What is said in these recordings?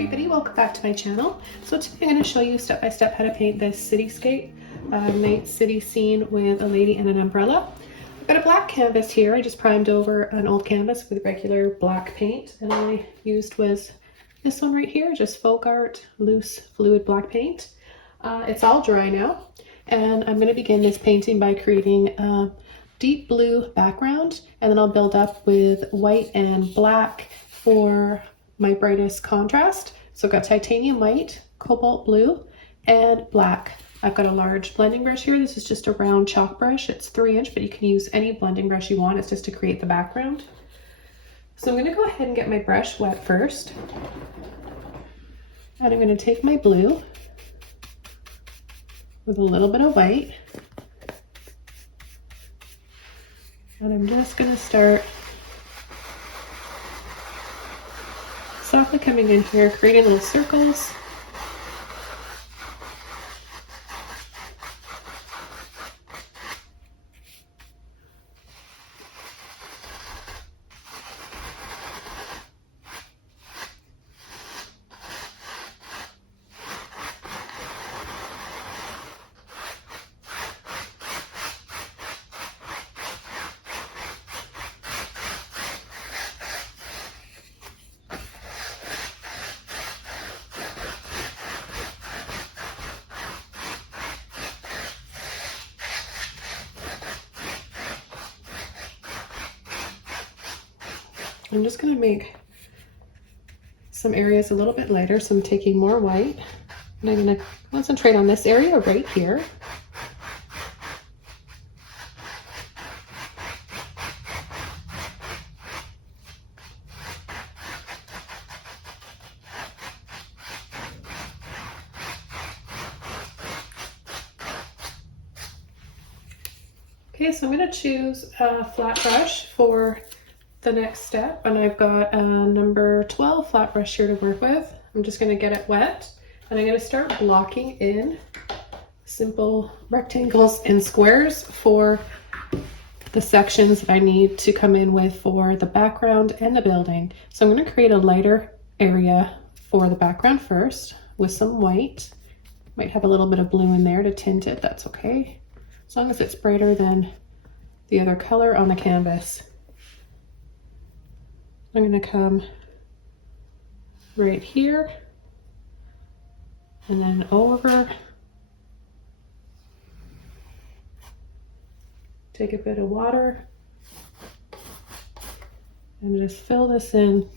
everybody, welcome back to my channel. So today I'm going to show you step by step how to paint this cityscape, night city scene with a lady and an umbrella. I've got a black canvas here. I just primed over an old canvas with regular black paint, and all I used was this one right here, just folk art, loose fluid black paint. It's all dry now, and I'm going to begin this painting by creating a deep blue background, and then I'll build up with white and black for my brightest contrast. So I've got titanium white, cobalt blue, and black. I've got a large blending brush here. This is just a round chalk brush. It's 3-inch, but you can use any blending brush you want. It's just to create the background. So I'm going to go ahead and get my brush wet first. And I'm going to take my blue with a little bit of white. And I'm just going to start softly coming in here, creating little circles. I'm just going to make some areas a little bit lighter, so I'm taking more white, and I'm going to concentrate on this area right here. Okay, so I'm going to choose a flat brush for the next step, and I've got a number 12 flat brush here to work with. I'm just going to get it wet, and I'm going to start blocking in simple rectangles and squares for the sections that I need to come in with for the background and the building. So I'm going to create a lighter area for the background first with some white. Might have a little bit of blue in there to tint it, that's okay, as long as it's brighter than the other color on the canvas. I'm going to come right here and then over, take a bit of water and just fill this in.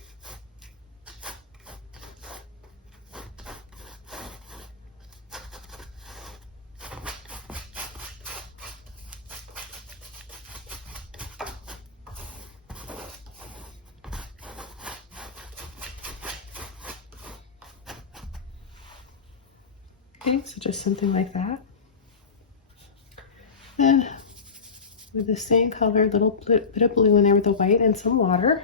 Okay, so just something like that. Then with the same color, little bit of blue in there with the white and some water,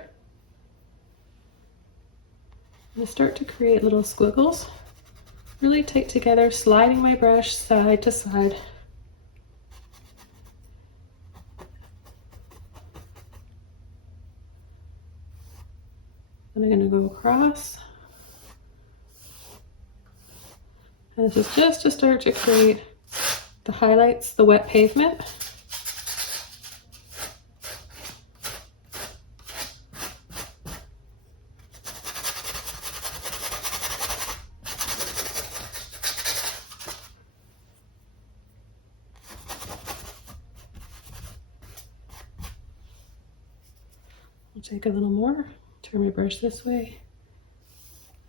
I'm going to start to create little squiggles, really tight together, sliding my brush side to side. Then I'm going to go across. And this is just to start to create the highlights, the wet pavement. I'll take a little more, turn my brush this way.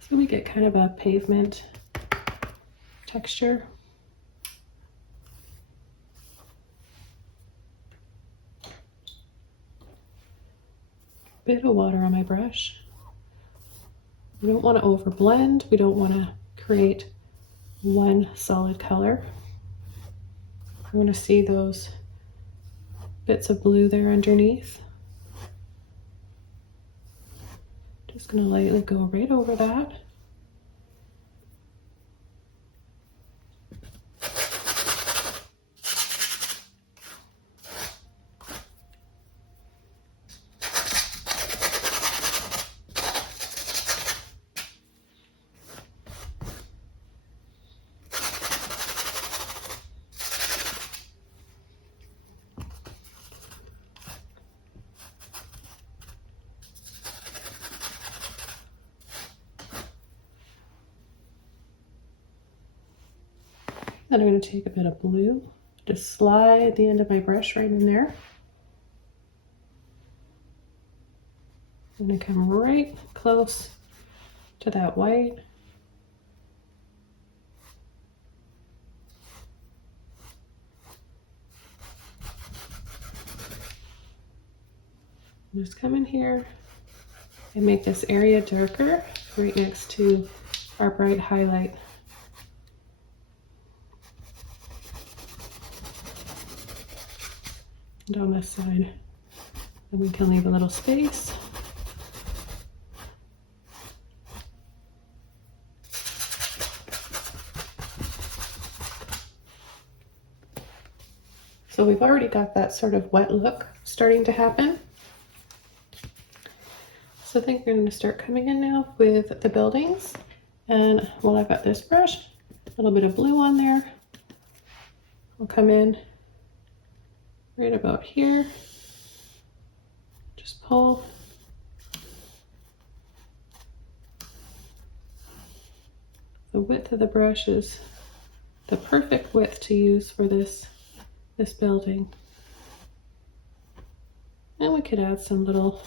So we get kind of a pavement texture. Bit of water on my brush. We don't want to over blend. We don't want to create one solid color. I want to see those bits of blue there underneath. Just going to lightly go right over that. Then I'm going to take a bit of blue, just slide the end of my brush right in there. I'm going to come right close to that white. Just come in here and make this area darker right next to our bright highlight. And on this side, and we can leave a little space. So we've already got that sort of wet look starting to happen. So I think we're going to start coming in now with the buildings. And while I've got this brush, a little bit of blue on there, I'll come in right about here. Just pull. The width of the brush is the perfect width to use for this building. And we could add some little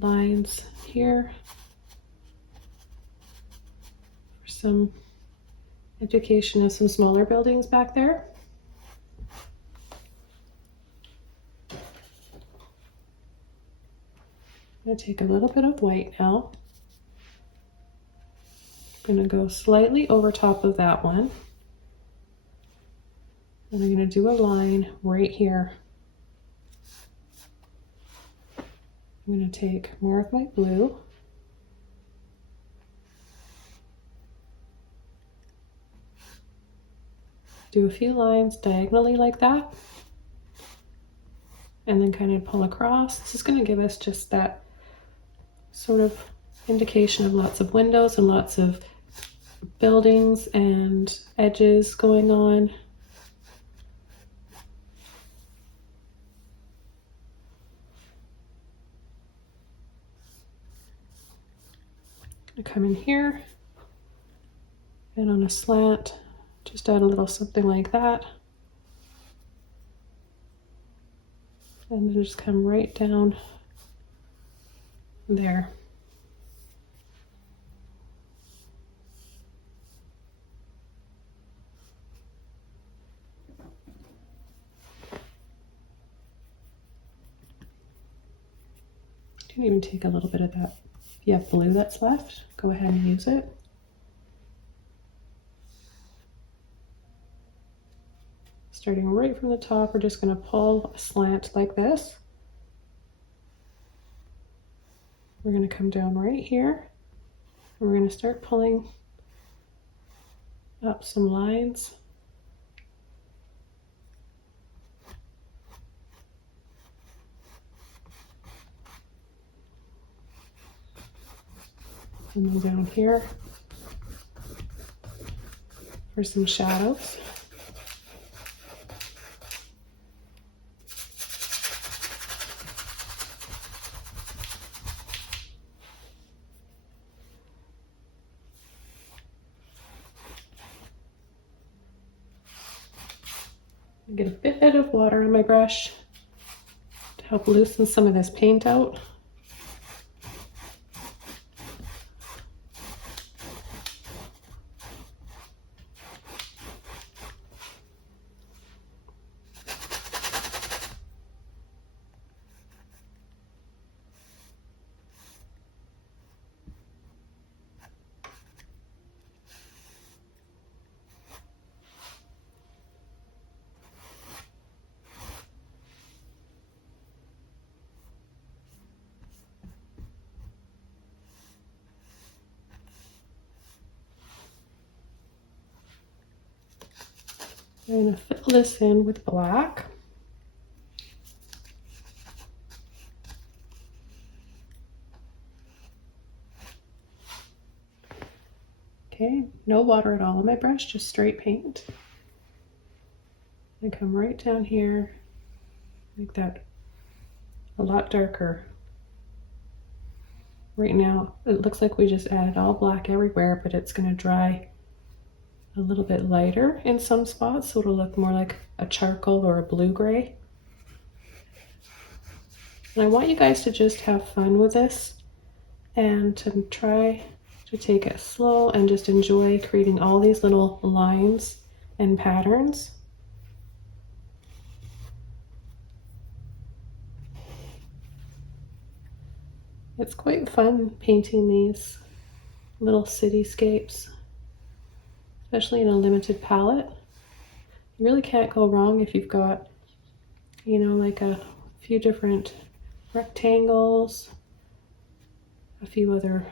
lines here for some education of some smaller buildings back there. I'm going to take a little bit of white now. I'm going to go slightly over top of that one. And I'm going to do a line right here. I'm going to take more of my blue. Do a few lines diagonally like that. And then kind of pull across. This is going to give us just that sort of indication of lots of windows and lots of buildings and edges going on. Come in here and on a slant, just add a little something like that. And then just come right down there. You can even take a little bit of that. If you have blue that's left, go ahead and use it. Starting right from the top, we're just going to pull a slant like this. We're going to come down right here. And we're going to start pulling up some lines. And then down here for some shadows. Get a bit of water on my brush to help loosen some of this paint out. I'm going to fill this in with black. Okay, no water at all on my brush, just straight paint. And come right down here, make that a lot darker. Right now, it looks like we just added all black everywhere, but it's going to dry a little bit lighter in some spots, so it'll look more like a charcoal or a blue-gray. And I want you guys to just have fun with this and to try to take it slow and just enjoy creating all these little lines and patterns. It's quite fun painting these little cityscapes, especially in a limited palette. You really can't go wrong if you've got, you know, like a few different rectangles, a few other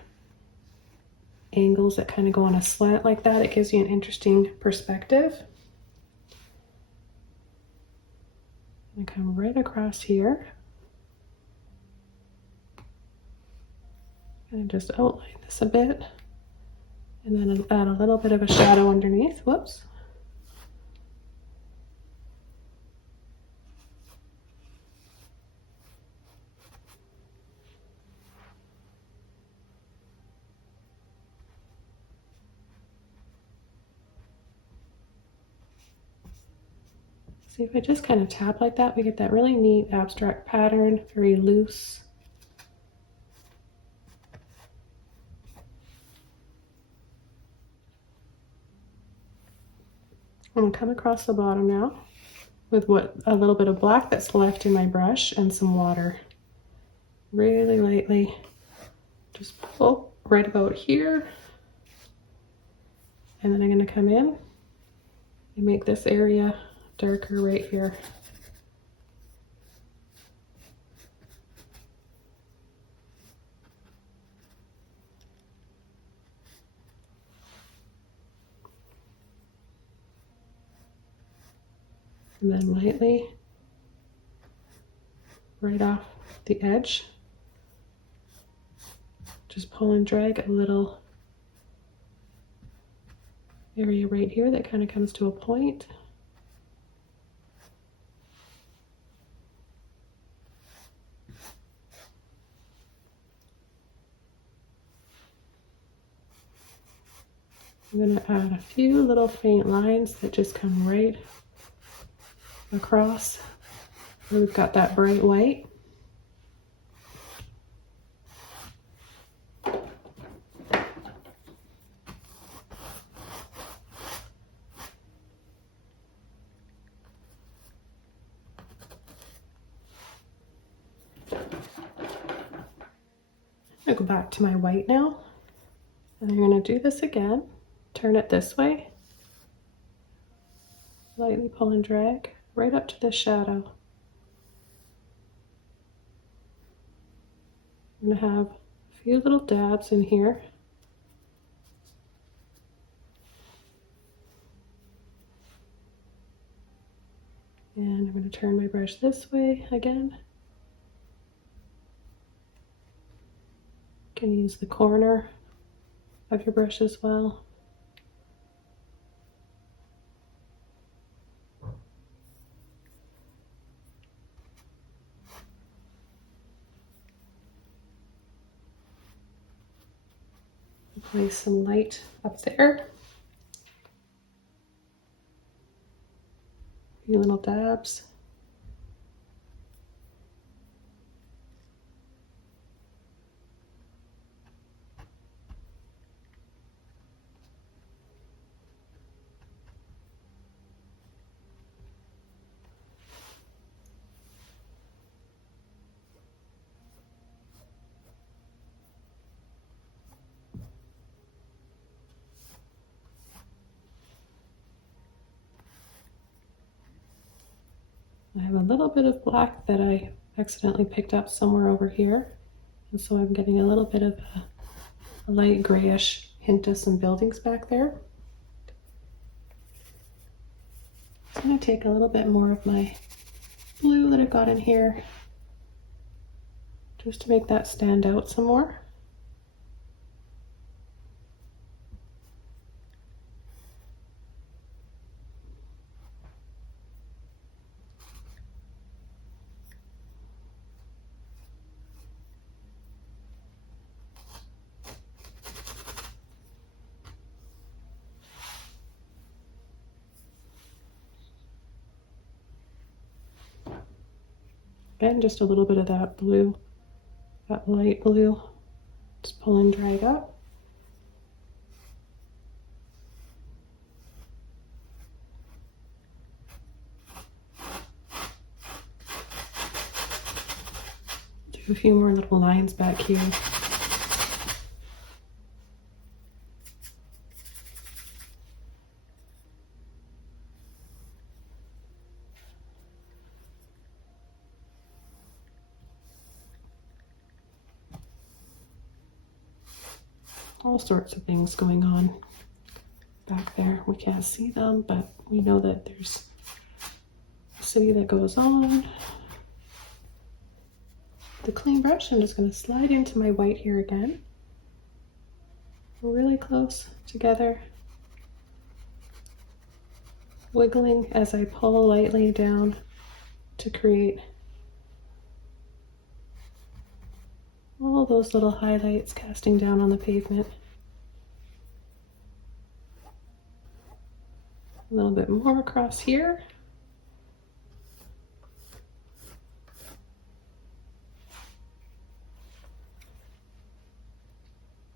angles that kind of go on a slant like that. It gives you an interesting perspective. And come right across here and just outline this a bit, and then add a little bit of a shadow underneath. Whoops. See, if I just kind of tap like that, we get that really neat abstract pattern, very loose. I'm going to come across the bottom now with a little bit of black that's left in my brush and some water. Really lightly, just pull right about here. And then I'm going to come in and make this area darker right here. And then lightly, right off the edge, just pull and drag a little area right here that kind of comes to a point. I'm going to add a few little faint lines that just come right across where we've got that bright white. I'm going to go back to my white now, and I'm going to do this again. Turn it this way, lightly pull and drag right up to the shadow. I'm going to have a few little dabs in here. And I'm going to turn my brush this way again. You can use the corner of your brush as well. Place some light up there. A few little dabs. I have a little bit of black that I accidentally picked up somewhere over here, and so I'm getting a little bit of a light grayish hint of some buildings back there. So I'm going to take a little bit more of my blue that I've got in here just to make that stand out some more. And just a little bit of that blue, that light blue. Just pull and drag up. Do a few more little lines back here. All sorts of things going on back there. We can't see them, but we know that there's a city that goes on. The clean brush, I'm just going to slide into my white here again. Really close together. Wiggling as I pull lightly down to create all those little highlights casting down on the pavement. A little bit more across here.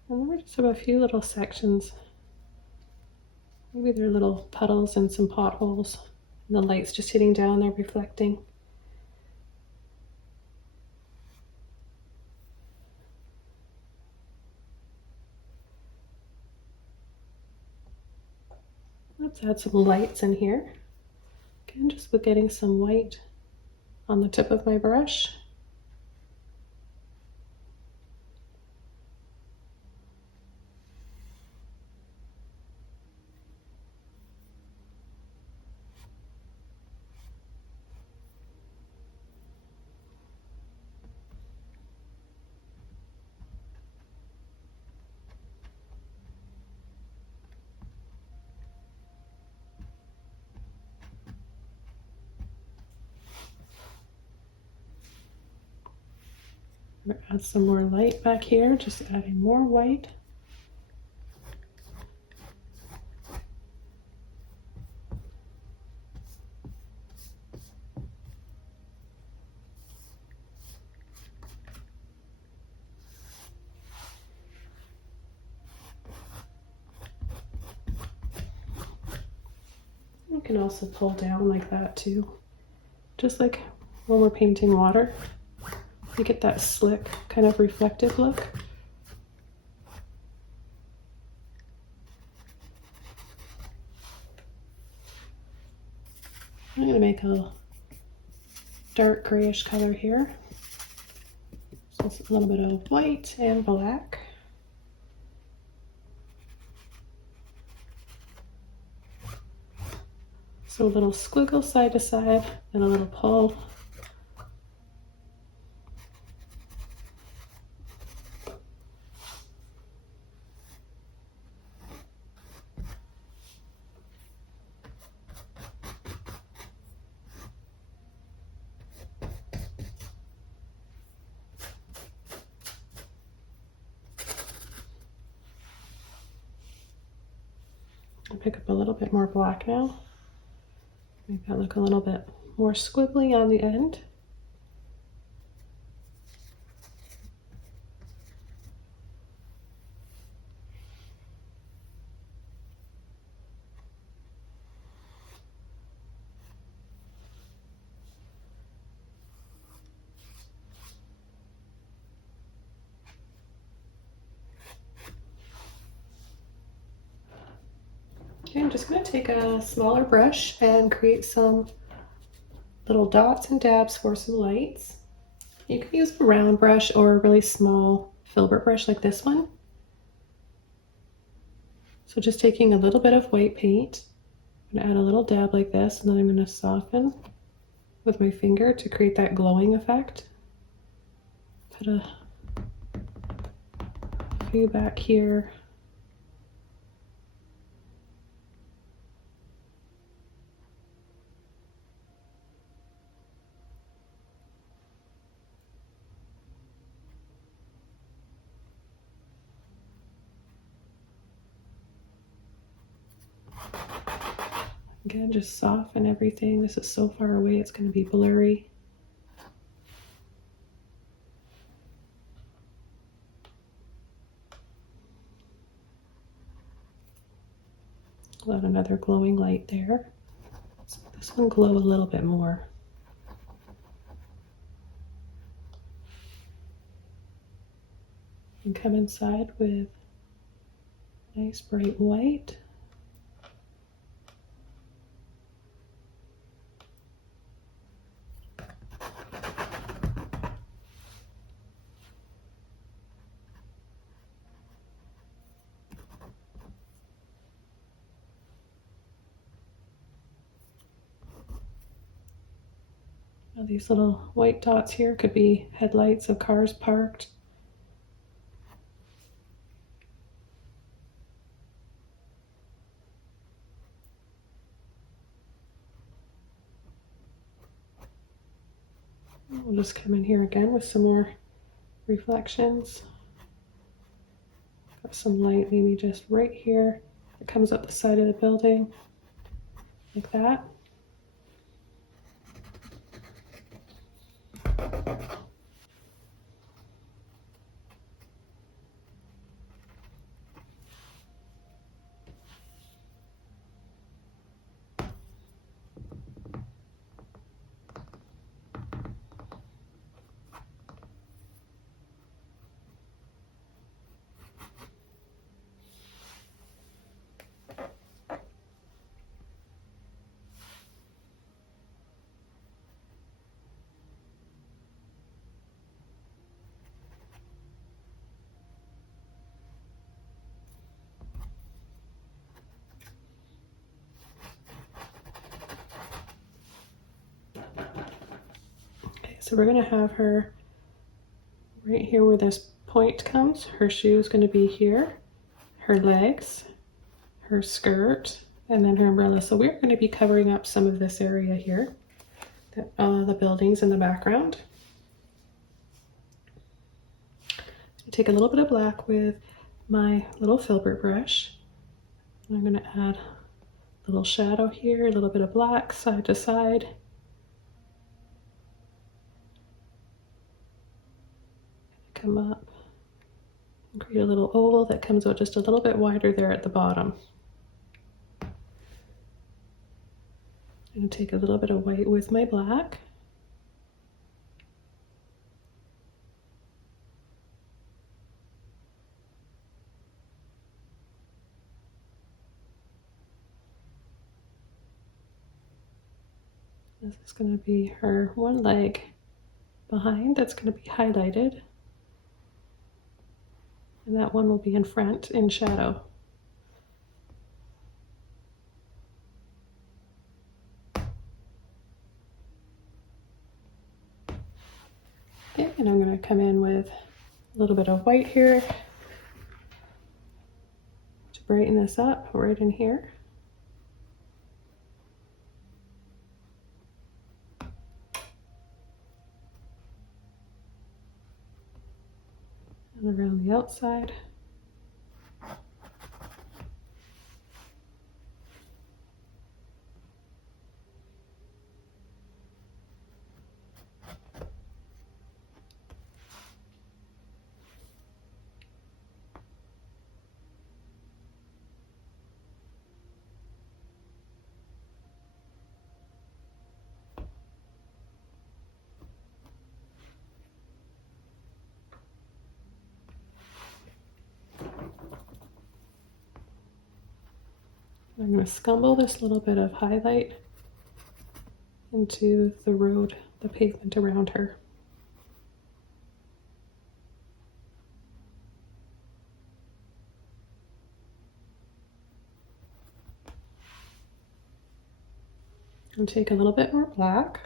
And then we just have a few little sections. Maybe they're little puddles and some potholes. And the light's just hitting down there, reflecting. Let's add some lights in here. Again, just with getting some white on the tip of my brush. Add some more light back here, just adding more white. You can also pull down like that too, just like when we're painting water. You get that slick, kind of reflective look. I'm going to make a dark grayish color here. So it's a little bit of white and black. So a little squiggle side to side and a little pull. I'll pick up a little bit more black now. Make that look a little bit more squiggly on the end. Okay, I'm just going to take a smaller brush and create some little dots and dabs for some lights. You can use a round brush or a really small filbert brush like this one. So just taking a little bit of white paint, I'm going to add a little dab like this, and then I'm going to soften with my finger to create that glowing effect. Put a few back here. Again, just soften everything. This is so far away, it's going to be blurry. Got another glowing light there. Let's make this one glow a little bit more. And come inside with nice bright white. Now these little white dots here could be headlights of cars parked. We'll just come in here again with some more reflections. Got some light maybe just right here. It comes up the side of the building like that. So we're going to have her right here where this point comes. Her shoe is going to be here, her legs, her skirt, and then her umbrella. So we're going to be covering up some of this area here, the buildings in the background. Take a little bit of black with my little Filbert brush. I'm going to add a little shadow here, a little bit of black side to side. Come up and create a little oval that comes out just a little bit wider there at the bottom. I'm going to take a little bit of white with my black. This is going to be her one leg behind that's going to be highlighted. And that one will be in front in shadow. Okay, and I'm going to come in with a little bit of white here to brighten this up right in here. And around the outside. I'm going to scumble this little bit of highlight into the road, the pavement around her. And take a little bit more black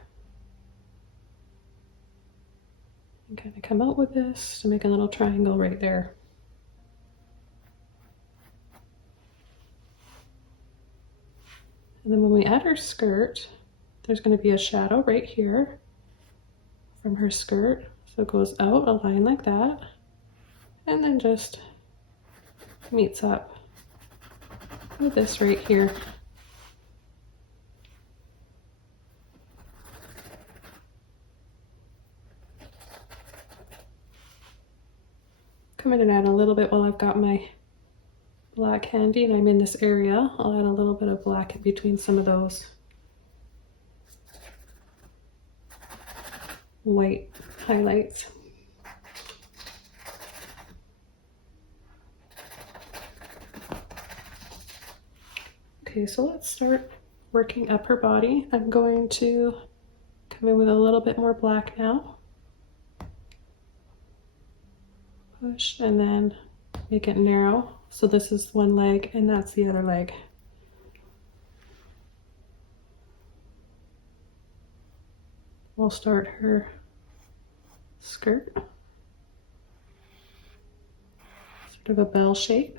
and kind of come out with this to make a little triangle right there. And then when we add her skirt, there's going to be a shadow right here from her skirt. So it goes out a line like that, and then just meets up with this right here. Come in and add a little bit while I've got my black handy and I'm in this area, I'll add a little bit of black in between some of those white highlights. Okay, so let's start working up her body. I'm going to come in with a little bit more black now. Push and then make it narrow. So this is one leg and that's the other leg. We'll start her skirt. Sort of a bell shape.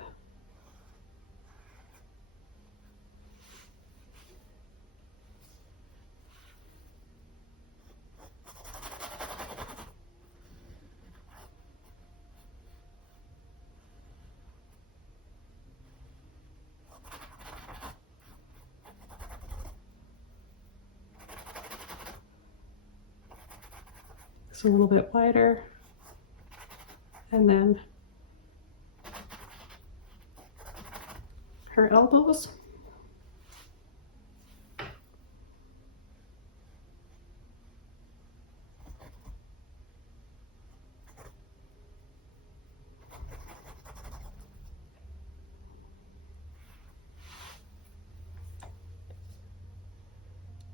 A little bit wider, and then her elbows.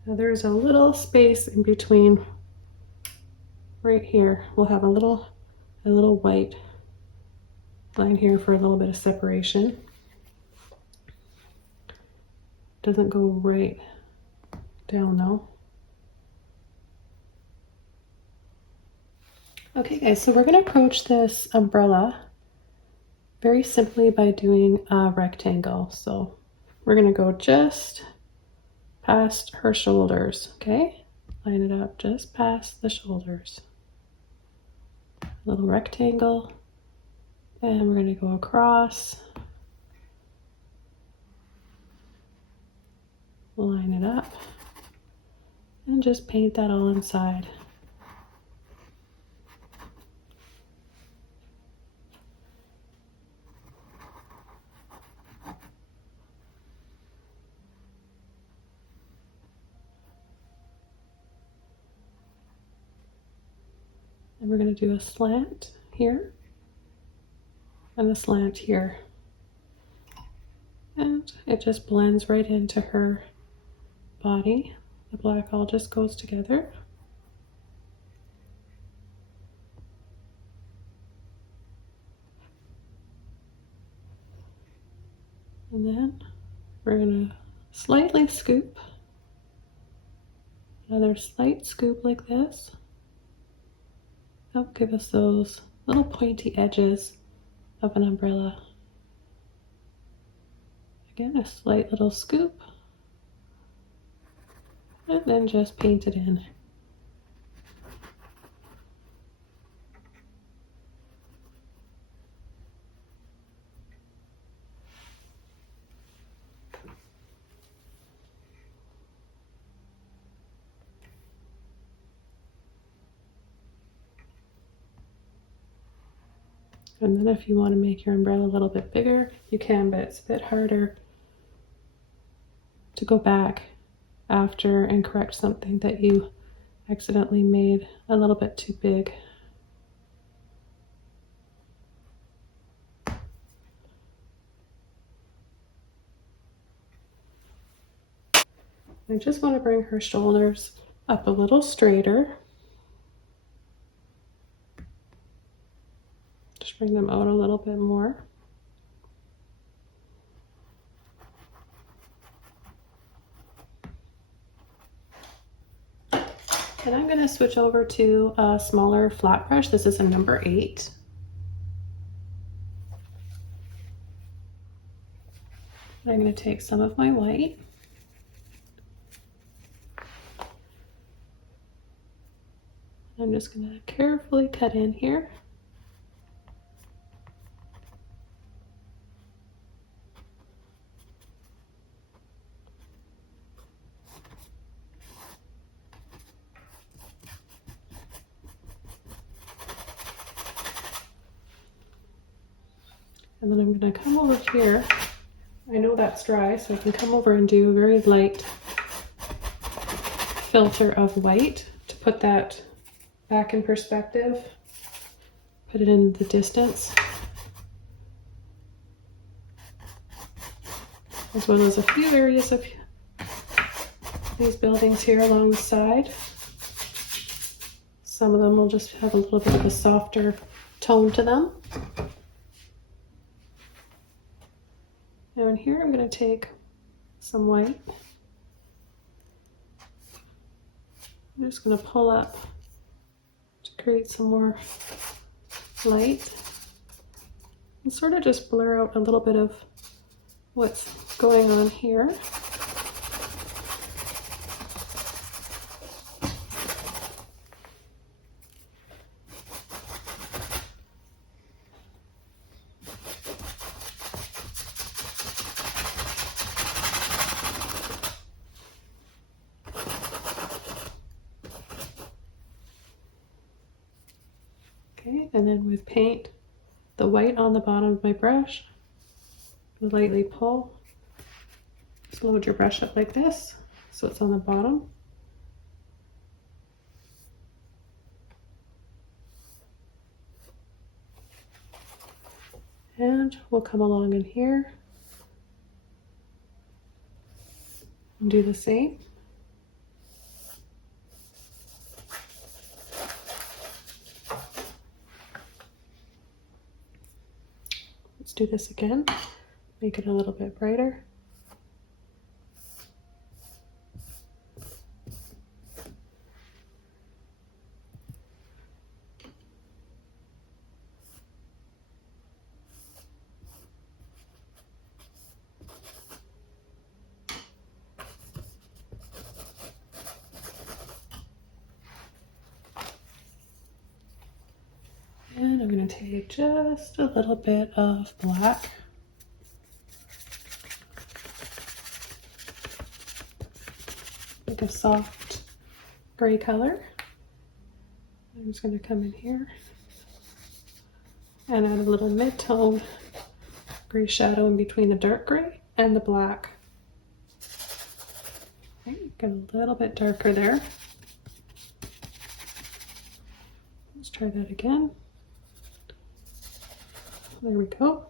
Now there's a little space in between. Right here, we'll have a little white line here for a little bit of separation. Doesn't go right down though. Okay guys, so we're gonna approach this umbrella very simply by doing a rectangle. So we're gonna go just past her shoulders, okay? Line it up just past the shoulders. Little rectangle, and we're going to go across, line it up, and just paint that all inside. And we're going to do a slant here and a slant here. And it just blends right into her body. The black all just goes together. And then we're going to slightly scoop. Another slight scoop like this. Help give us those little pointy edges of an umbrella. Again, a slight little scoop, and then just paint it in. And then if you want to make your umbrella a little bit bigger, you can, but it's a bit harder to go back after and correct something that you accidentally made a little bit too big. I just want to bring her shoulders up a little straighter. Just bring them out a little bit more. And I'm going to switch over to a smaller flat brush. This is a number 8. I'm going to take some of my white. I'm just going to carefully cut in here. And then I'm going to come over here. I know that's dry, so I can come over and do a very light filter of white to put that back in perspective. Put it in the distance. As well as a few areas of these buildings here along the side. Some of them will just have a little bit of a softer tone to them. Now in here I'm going to take some white. I'm just going to pull up to create some more light and sort of just blur out a little bit of what's going on here. Okay, and then with paint, the white on the bottom of my brush, lightly pull. Just load your brush up like this, so it's on the bottom. And we'll come along in here and do the same. Let's do this again, make it a little bit brighter. And I'm going to take just a little bit of black. Like a soft gray color. I'm just going to come in here and add a little mid-tone gray shadow in between the dark gray and the black. Okay, get a little bit darker there. Let's try that again. There we go.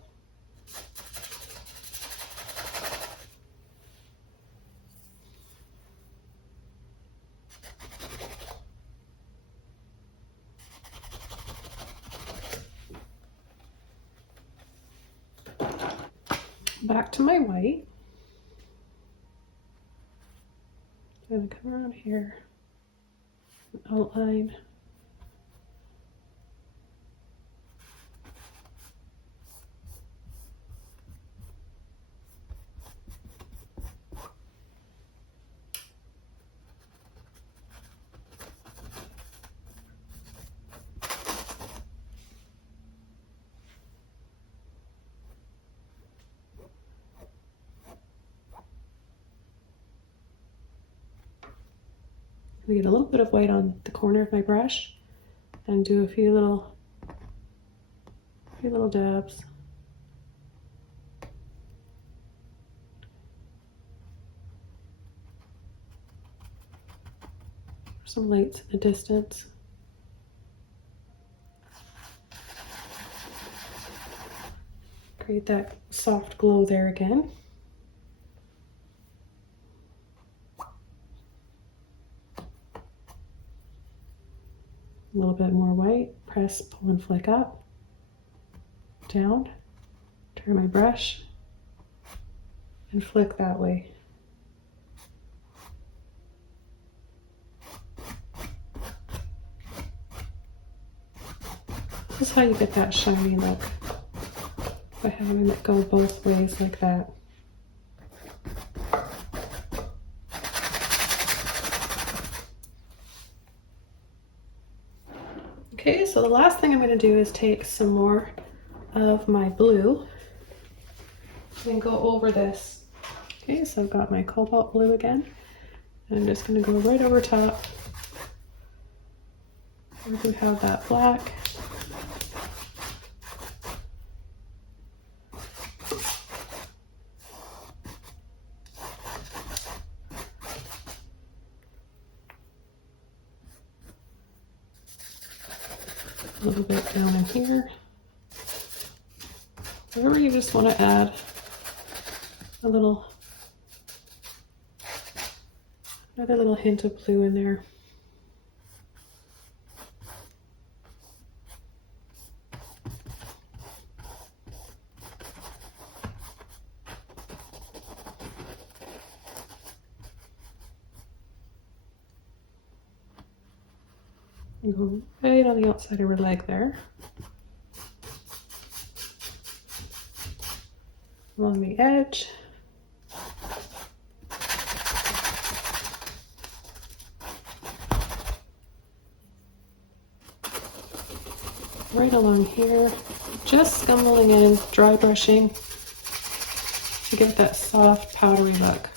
Back to my white. I'm going to come around here and outline I get a little bit of white on the corner of my brush and do a few little dabs. Some lights in the distance. Create that soft glow there again. A little bit more white, press, pull and flick up, down, turn my brush, and flick that way. This is how you get that shiny look, by having it go both ways like that. Okay, so the last thing I'm going to do is take some more of my blue and go over this. Okay, so I've got my cobalt blue again. And I'm just going to go right over top. We do have that black. little bit down in here. Remember, you just want to add another little hint of blue in there. And go right on the outside of her leg there. Along the edge. Right along here. Just scumbling in, dry brushing to get that soft, powdery look.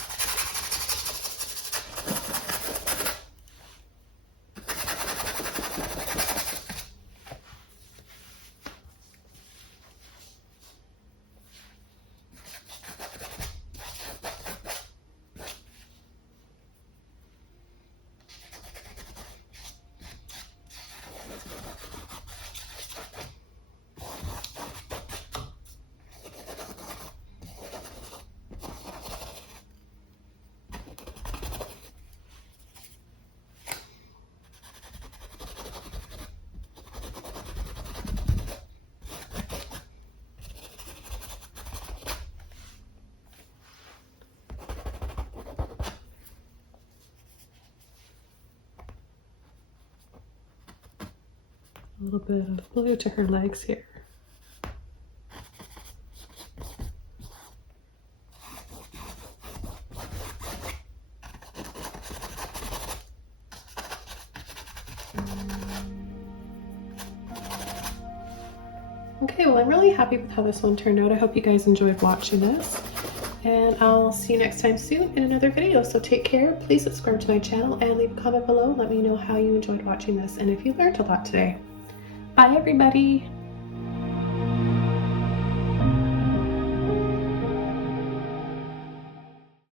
A little bit of blue to her legs here. Okay, well, I'm really happy with how this one turned out. I hope you guys enjoyed watching this. And I'll see you next time soon in another video. So take care, please subscribe to my channel and leave a comment below and let me know how you enjoyed watching this and if you learned a lot today. Bye everybody!